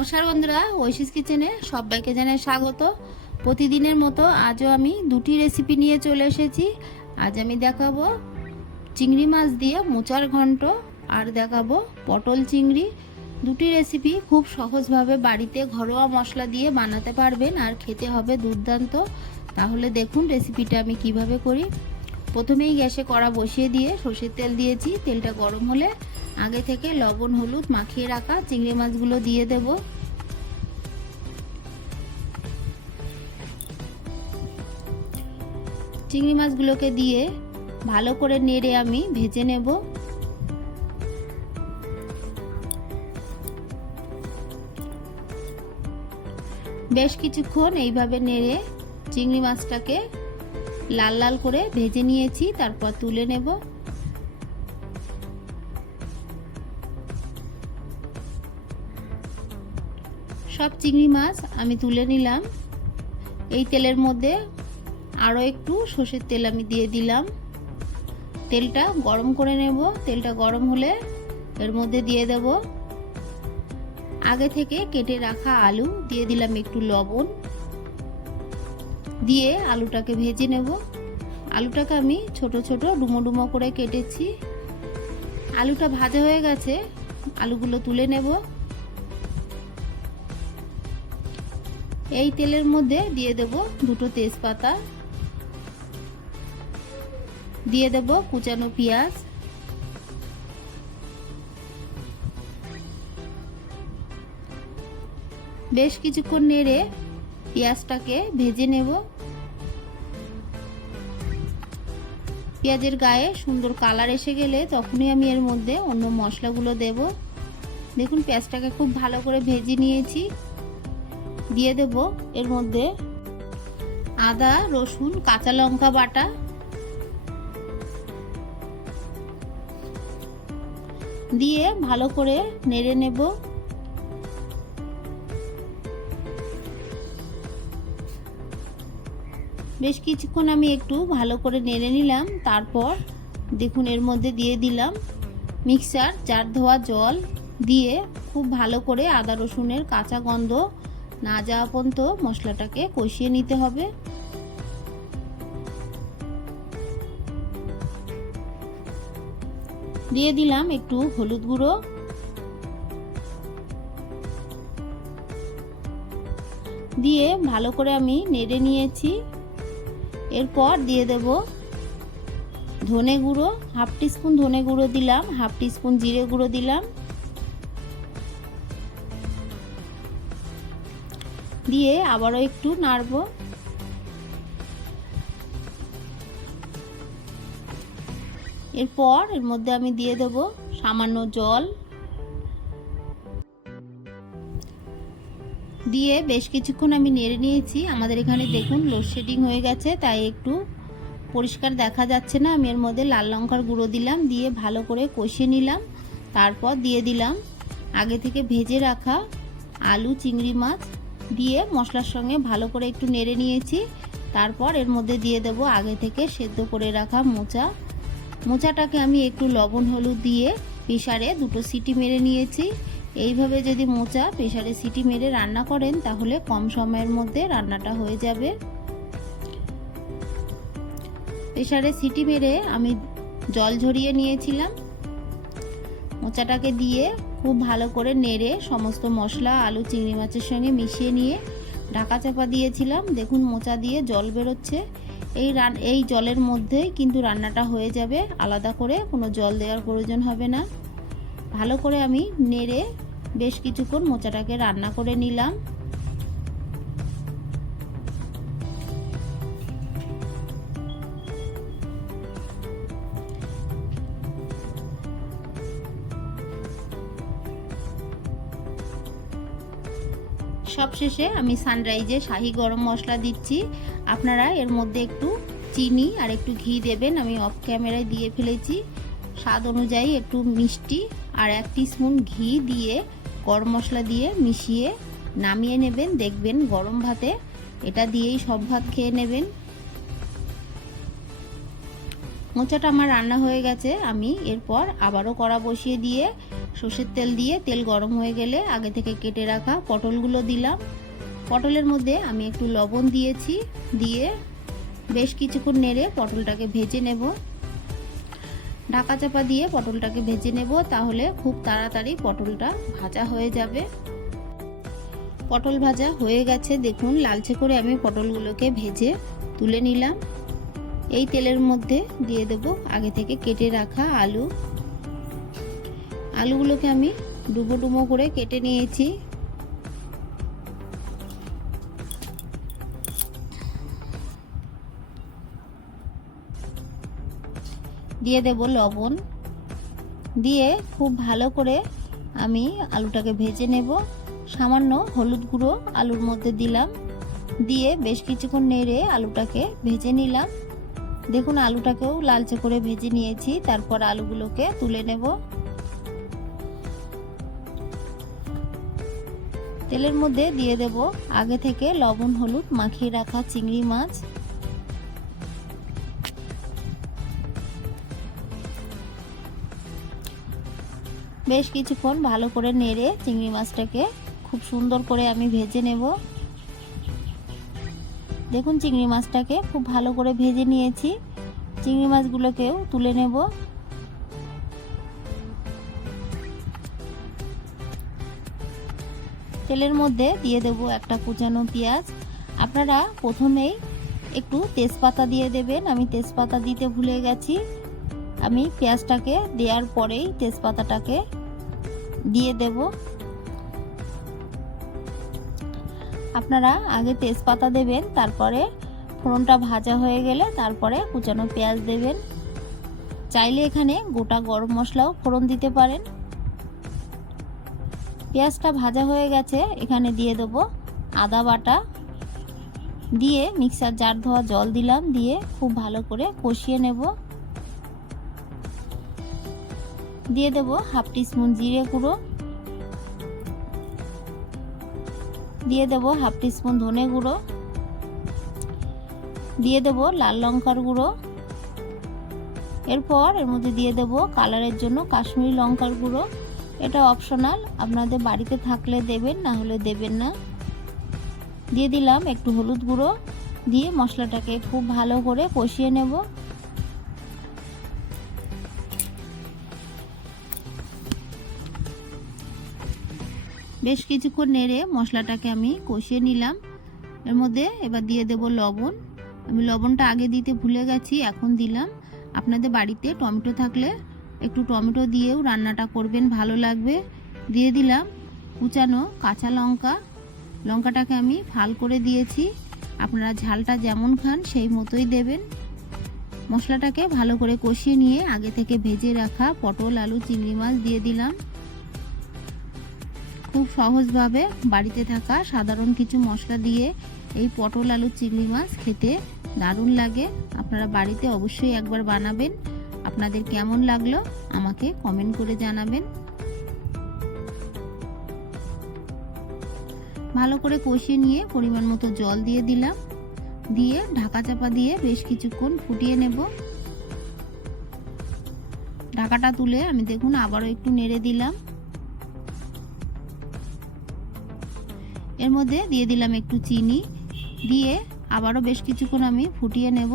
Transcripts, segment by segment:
নমস্কার বন্ধুরা, ঐশিস কিচেনে সবাইকে জানাই স্বাগত। প্রতিদিনের মতো আজও আমি দুটি রেসিপি নিয়ে চলে এসেছি। আজ আমি দেখাবো চিংড়ি মাছ দিয়ে মোচার ঘন্ট আর দেখাবো পটল চিংড়ি। দুটি রেসিপি খুব সহজভাবে বাড়িতে ঘরোয়া মশলা দিয়ে বানাতে পারবেন আর খেতে হবে দুর্দান্ত। তাহলে দেখুন রেসিপিটা আমি কীভাবে করি। প্রথমেই গ্যাসে কড়া বসিয়ে দিয়ে সর্ষের তেল দিয়েছি। তেলটা গরম হলে আগে থেকে লবণ, হলুদ মাখিয়ে রাখা চিংড়ি মাছগুলো দিয়ে দেব। চিংড়ি মাছগুলোকে দিয়ে ভালো করে নেড়ে আমি ভেজে নেব। বেশ কিছুক্ষণ এইভাবে নেড়ে চিংড়ি মাছটাকে লাল লাল করে ভেজে নিয়েছি, তারপর তুলে নেব। সব চিংড়ি মাছ আমি তুলে নিলাম। এই তেলের মধ্যে আরও একটু সর্ষের তেল আমি দিয়ে দিলাম। তেলটা গরম করে নেব। তেলটা গরম হলে এর মধ্যে দিয়ে দেব। আগে থেকে কেটে রাখা আলু, দিয়ে দিলাম একটু লবণ। দিয়ে আলুটাকে ভেজে নেব। আলুটাকে আমি ছোট ছোট ডুমো ডুমো করে কেটেছি। আলুটা ভাজা হয়ে গেছে। আলুগুলো তুলে নেব। এই তেলের মধ্যে দিয়ে দেব দুটো তেজপাতা, দিয়ে দেব কুচানো পেঁয়াজ, বেশ কিছুক্ষণ নেড়ে পেঁয়াজটাকে ভেজে নেব। পেঁয়াজের গায়ে সুন্দর কালার এসে গেলে তখনই আমি এর মধ্যে অন্য মশলাগুলো দেব। দেখুন, পেঁয়াজটাকে খুব ভালো করে ভেজে নিয়েছি। দিয়ে দেব। এর মধ্যে আদা, রসুন, কাঁচা লঙ্কা বাটা। দিয়ে ভালো করে নেড়ে নেব। বেশ কিছুক্ষণ আমি একটু ভালো করে নেড়ে নিলাম। তারপর দেখুন, এর মধ্যে দিয়ে দিলাম মিক্সার চার ধোয়া জল দিয়ে খুব ভালো করে আদা, রসুনের কাঁচা গন্ধ না যাওয়া পর্যন্ত মশলাটাকে কষিয়ে নিতে হবে। দিয়ে দিলাম একটু হলুদ গুঁড়ো। দিয়ে ভালো করে আমি নেড়ে নিয়েছি। এরপর দিয়ে দেব ধনে গুঁড়ো, হাফ টিস্পুন ধনে গুঁড়ো দিলাম, হাফ টিস্পুন জিরে গুঁড়ো দিলাম। দিয়ে আবারও একটু নাড়ব। এরপর এর মধ্যে আমি দিয়ে দেব সামান্য জল। দিয়ে বেশ কিছুক্ষণ আমি নেড়ে নিয়েছি। আমাদের এখানে দেখুন লোডশেডিং হয়ে গেছে, তাই একটু পরিষ্কার দেখা যাচ্ছে না। আমি এর মধ্যে লাল লঙ্কার গুঁড়ো দিলাম, দিয়ে ভালো করে কষিয়ে নিলাম। তারপর দিয়ে দিলাম আগে থেকে ভেজে রাখা আলু, চিংড়ি মাছ দিয়ে মশলার সঙ্গে ভালো করে একটু নেড়ে নিয়েছি। তারপর এর মধ্যে দিয়ে দেব আগে থেকে সেদ্ধ করে রাখা মোচা। মোচাটাকে আমি একটু লবণ, হলুদ দিয়ে প্রেশারে দুটো সিটি মেরে নিয়েছি। এইভাবে যদি মোচা প্রেশারে সিটি মেরে রান্না করেন, তাহলে কম সময়ের মধ্যে রান্নাটা হয়ে যাবে। প্রেশারে সিটি মেরে আমি জল ঝরিয়ে নিয়েছিলাম। মোচাটাকে দিয়ে খুব ভালো করে নেড়ে সমস্ত মশলা, আলু, চিংড়ি মাছের সঙ্গে মিশিয়ে নিয়ে ঢাকা চাপা দিয়েছিলাম। দেখুন মোচা দিয়ে জল বেরোচ্ছে। এই রান, এই জলের মধ্যেই কিন্তু রান্নাটা হয়ে যাবে। আলাদা করে কোনো জল দেওয়ার প্রয়োজন হবে না। ভালো করে আমি নেড়ে বেশ কিছুক্ষণ মোচাটাকে রান্না করে নিলাম। সবশেষে আমি সানরাইজে শাহি গরম মশলা দিচ্ছি। আপনারা এর মধ্যে একটু চিনি আর একটু ঘি দেবেন। আমি অফ ক্যামেরায় দিয়ে ফেলেছি। স্বাদ অনুযায়ী একটু মিষ্টি আর এক স্পুন ঘি দিয়ে গরম মশলা দিয়ে মিশিয়ে নামিয়ে নেবেন। দেখবেন গরম ভাতে এটা দিয়েই সব ভাত খেয়ে নেবেন। মোচাটা আমার রান্না হয়ে গেছে। আমি এরপর আবারও কড়া বসিয়ে দিয়ে সর্ষের তেল দিয়ে তেল গরম হয়ে গেলে আগে থেকে কেটে রাখা পটলগুলো দিলাম। পটলের মধ্যে আমি একটু লবণ দিয়েছি, দিয়ে বেশ কিছুক্ষণ নেড়ে পটলটাকে ভেজে নেব। ঢাকা চাপা দিয়ে পটলটাকে ভেজে নেব, তাহলে খুব তাড়াতাড়ি পটলটা ভাজা হয়ে যাবে। পটল ভাজা হয়ে গেছে, দেখুন লালচে করে আমি পটলগুলোকে ভেজে তুলে নিলাম। এই তেলের মধ্যে দিয়ে দেব আগে থেকে কেটে রাখা আলু। আলুগুলোকে আমি ডুবো ডুবো করে কেটে নিয়েছি। দিয়ে দেব লবণ। দিয়ে খুব ভালো করে আমি আলুটাকে ভেজে নেব। সামান্য হলুদ গুঁড়ো আলুর মধ্যে দিলাম। দিয়ে বেশ কিছুক্ষণ নেড়ে আলুটাকে ভেজে নিলাম। দেখুন আলুটাকেও লালচে করে ভেজে নিয়েছি। তারপর আলুগুলোকে তুলে নেব। তেলের মধ্যে দিয়ে দেব আগে থেকে লবণ, হলুদ, মাখিয়ে রাখা চিংড়ি মাছ। বেশ কিছুক্ষণ ভালো করে নেড়ে চিংড়ি মাছটাকে খুব সুন্দর করে আমি ভেজে নেব। দেখুন, চিংড়ি মাছটাকে খুব ভালো করে ভেজে নিয়েছি। চিংড়ি মাছগুলোকেও তুলে নেব। তেলের মধ্যে দিয়ে দেব একটা কুচানো পেঁয়াজ। আপনারা প্রথমেই একটু তেজপাতা দিয়ে দেবেন। আমি তেজপাতা দিতে ভুলে গেছি। আমি পেঁয়াজটাকে দেওয়ার পরেই তেজপাতাটাকে দিয়ে দেব। আপনারা আগে তেজপাতা দেবেন, তারপরে ফোড়নটা ভাজা হয়ে গেলে তারপরে কুচানো পেঁয়াজ দেবেন। চাইলে এখানে গোটা গরম মশলাও ফোড়ন দিতে পারেন। পেঁয়াজটা ভাজা হয়ে গেছে, এখানে দিয়ে দেব আদা বাটা। দিয়ে মিক্সার জার ধোয়া জল দিলাম, দিয়ে খুব ভালো করে কষিয়ে নেব। দিয়ে দেব হাফ টিস্পুন জিরে গুঁড়ো। দিয়ে দেব হাফ টিস্পুন ধনে গুঁড়ো। দিয়ে দেব লাল লঙ্কার গুঁড়ো। এরপর এর মধ্যে দিয়ে দেব কালারের জন্য কাশ্মীরি লঙ্কার গুঁড়ো। এটা অপশনাল আপনাদের বাড়িতে থাকলে দেবেন, না হলে দেবেন না। দিয়ে দিলাম একটু হলুদ গুঁড়ো, দিয়ে মশলাটাকে খুব ভালো করে কষিয়ে নেব। বেশ কিছুক্ষণ নেড়ে মশলাটাকে আমি কষিয়ে নিলাম। এর মধ্যে এবার দিয়ে দেব লবণ। আমি লবণটা আগে দিতে ভুলে গেছি, এখন দিলাম। আপনাদের বাড়িতে টমেটো থাকলে একটু টমেটো দিয়েও রান্নাটা করবেন, ভালো লাগবে। দিয়ে দিলাম কুচানো কাঁচা লঙ্কা। লঙ্কাটাকে আমি ফাল করে দিয়েছি। আপনারা ঝালটা যেমন খান সেই মতোই দেবেন। মশলাটাকে ভালো করে কষিয়ে নিয়ে আগে থেকে ভেজে রাখা পটল, আলু, চিংড়ি মাছ দিয়ে দিলাম। খুব সহজভাবে বাড়িতে থাকা সাধারণ কিছু মশলা দিয়ে এই পটল, আলু, চিংড়ি মাছ খেতে দারুণ লাগে। আপনারা বাড়িতে অবশ্যই একবার বানাবেন। আপনাদের কেমন লাগল আমাকে কমেন্ট করে জানাবেন। ভালো করে কষিয়ে নিয়ে পরিমাণ মতো জল দিয়ে দিলাম। দিয়ে ঢাকা চাপা দিয়ে বেশ কিছুক্ষণ ফুটিয়ে নেব। ঢাকাটা তুলে আমি দেখুন আবারও একটু নেড়ে দিলাম। এর মধ্যে দিয়ে দিলাম একটু চিনি। দিয়ে আবারও বেশ কিছুক্ষণ আমি ফুটিয়ে নেব।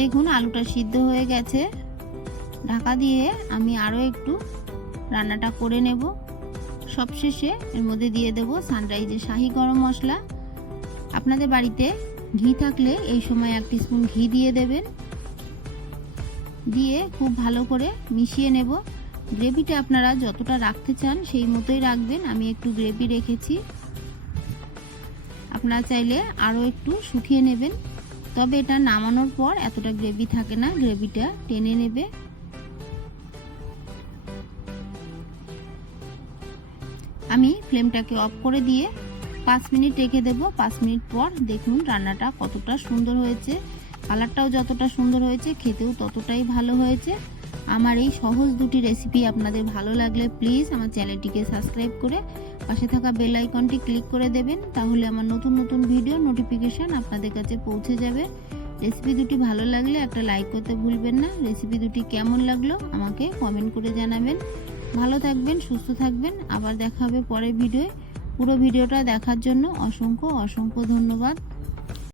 দেখুন, আলুটা সিদ্ধ হয়ে গেছে। ঢাকা দিয়ে আমি আরও একটু রান্নাটা করে নেব। সবশেষে এর মধ্যে দিয়ে দেব সানরাইজের শাহি গরম মশলা। আপনাদের বাড়িতে ঘি থাকলে এই সময় এক স্পুন ঘি দিয়ে দেবেন। দিয়ে খুব ভালো করে মিশিয়ে নেব। গ্রেভিটা আপনারা যতটা রাখতে চান সেই মতোই রাখবেন। আমি একটু গ্রেভি রেখেছি। আপনারা চাইলে আরও একটু শুকিয়ে নেবেন। তবে এটা নামানোর পর এতটা গ্রেভি থাকে না, গ্রেভিটা টেনে নেবে। আমি ফ্লেমটাকে অফ করে দিয়ে পাঁচ মিনিট রেখে দেব। পাঁচ মিনিট পর দেখুন রান্নাটা কতটা সুন্দর হয়েছে। কালারটাও যতটা সুন্দর হয়েছে, খেতেও ততটাই ভালো হয়েছে। আমার এই সহজ দুটি রেসিপি আপনাদের ভালো লাগলে প্লিজ আমার চ্যানেলটিকে সাবস্ক্রাইব করে পাশে থাকা বেল আইকনটি ক্লিক করে দেবেন, তাহলে আমার নতুন নতুন ভিডিও নোটিফিকেশান আপনাদের কাছে পৌঁছে যাবে। রেসিপি দুটি ভালো লাগলে একটা লাইক করতে ভুলবেন না। রেসিপি দুটি কেমন লাগল আমাকে কমেন্ট করে জানাবেন। ভালো থাকবেন, সুস্থ থাকবেন। আবার দেখা হবে পরের ভিডিওয়ে পুরো ভিডিওটা দেখার জন্য অসংখ্য অসংখ্য ধন্যবাদ।